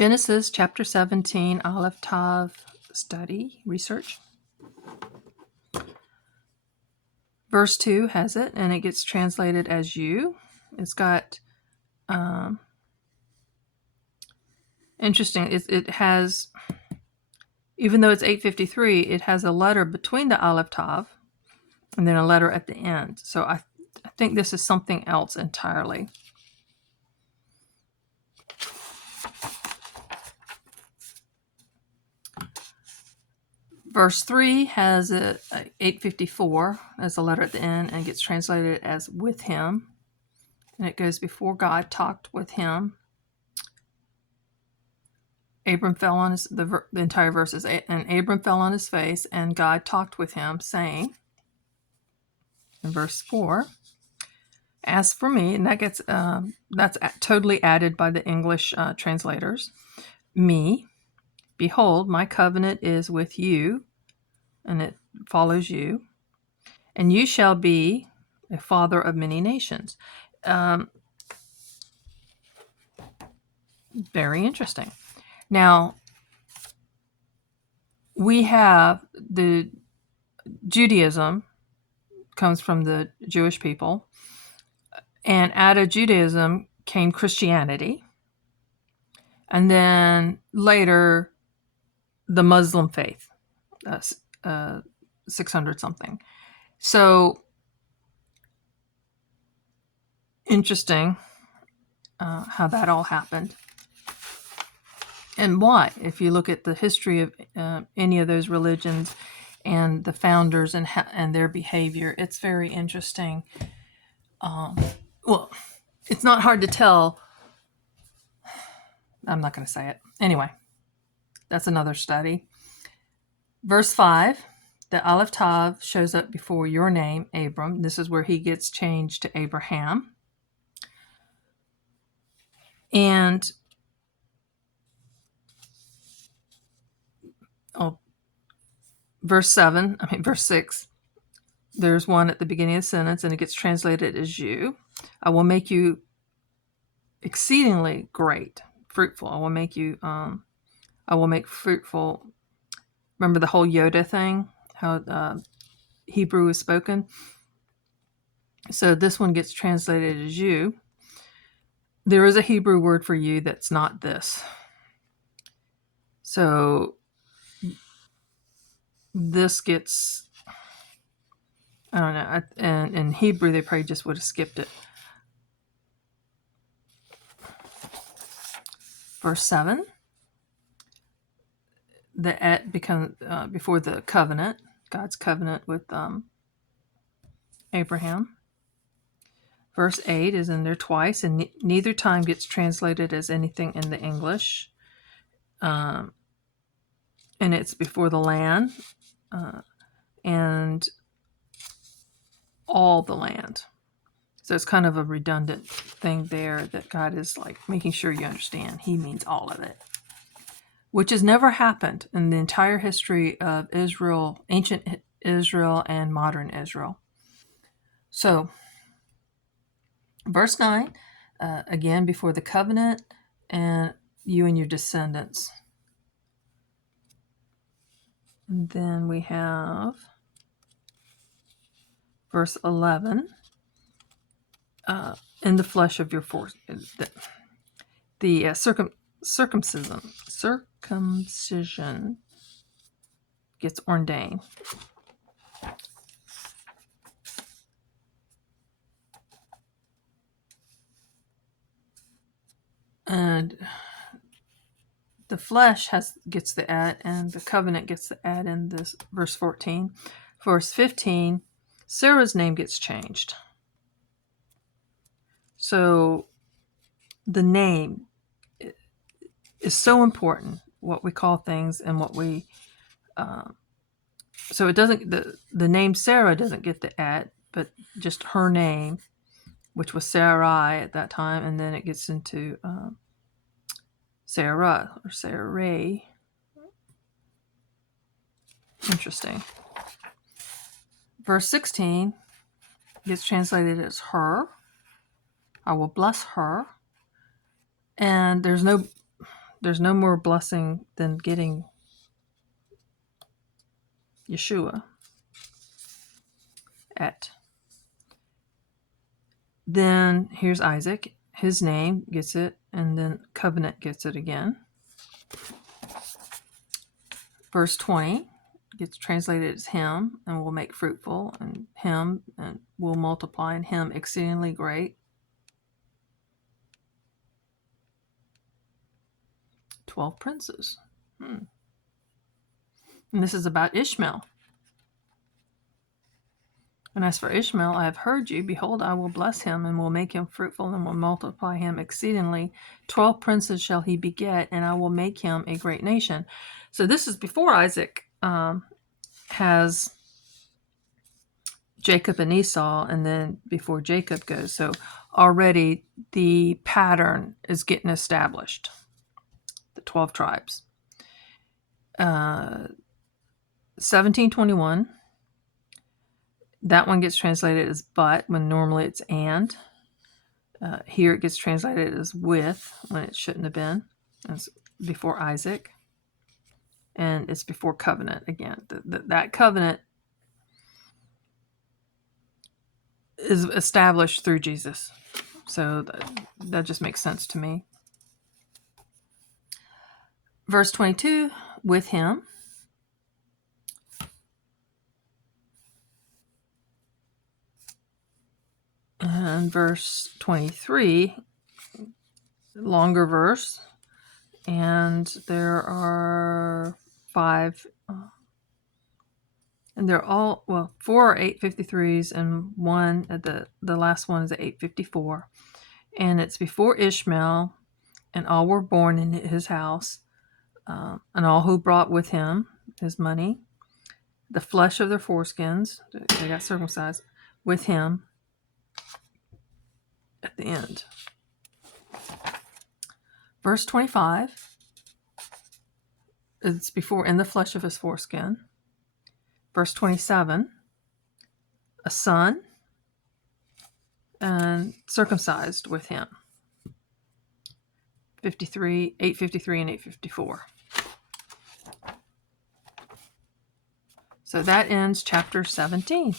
Genesis chapter 17, Aleph Tav study, research. Verse 2 has it, and it gets translated as you. It's got, interesting, it has, even though it's 853, it has a letter between the Aleph Tav and then a letter at the end. So I think this is something else entirely. Verse 3 has a 854 as a letter at the end and gets translated as with him. And it goes before God talked with him. Abram fell on his, the entire verse is, and Abram fell on his face, and God talked with him, saying, in verse 4, as for me, and that gets, that's totally added by the English translators, me, behold, my covenant is with you, and it follows you, and you shall be a father of many nations. Very interesting. Now, we have the Judaism comes from the Jewish people, and out of Judaism came Christianity, and then later the Muslim faith, 600 something. So interesting how that all happened. And why? If you look at the history of any of those religions and the founders and their behavior, it's very interesting. Well, it's not hard to tell. I'm not going to say it. Anyway, that's another study. Verse 5, the Aleph Tav shows up before your name, Abram. This is where he gets changed to Abraham. And verse 6, there's one at the beginning of the sentence, and it gets translated as you. I will make you exceedingly great, fruitful. I will make you, I will make fruitful. Remember the whole Yoda thing, how Hebrew is spoken? So this one gets translated as you. There is a Hebrew word for you that's not this. So this gets, I don't know, and in Hebrew they probably just would have skipped it. Verse 7, the et becomes before the covenant, God's covenant with Abraham. Verse 8 is in there twice, and neither time gets translated as anything in the English. And it's before the land and all the land. So it's kind of a redundant thing there that God is like making sure you understand. He means all of it, which has never happened in the entire history of Israel, ancient Israel and modern Israel. So verse 9, again, before the covenant, and you and your descendants. And then we have verse 11, in the flesh of your force, the circumcision gets ordained. And the flesh gets the add, and the covenant gets the add in this verse 14. Verse 15, Sarah's name gets changed. So the name is so important, what we call things and what we, so it doesn't, the name Sarah doesn't get the add, but just her name, which was Sarai at that time, and then it gets into Sarah or Sarai. Interesting. Verse 16 gets translated as her. I will bless her. And there's no There's no more blessing than getting Yeshua. Then here's Isaac. His name gets it, and then covenant gets it again. Verse 20 gets translated as him, and will make fruitful, and him, and will multiply, and him exceedingly great. 12 princes. And this is about Ishmael. And as for Ishmael, I have heard you. Behold, I will bless him, and will make him fruitful, and will multiply him exceedingly. 12 princes shall he beget, and I will make him a great nation. So this is before Isaac has Jacob and Esau, and then before Jacob goes. So already the pattern is getting established. The 12 tribes. 1721. That one gets translated as but when normally it's and. Here it gets translated as with when it shouldn't have been. It's before Isaac. And it's before covenant again. That covenant is established through Jesus. So that just makes sense to me. Verse 22, with him. And verse 23, longer verse, and there are 5, and they're all, 4 are 853s, and one, the last one is 854, and it's before Ishmael, and all were born in his house, and all who brought with him his money, the flesh of their foreskins, they got circumcised, with him, at the end. Verse 25, it's before in the flesh of his foreskin. Verse 27, a son and circumcised with him. 853 and 854. So that ends chapter 17.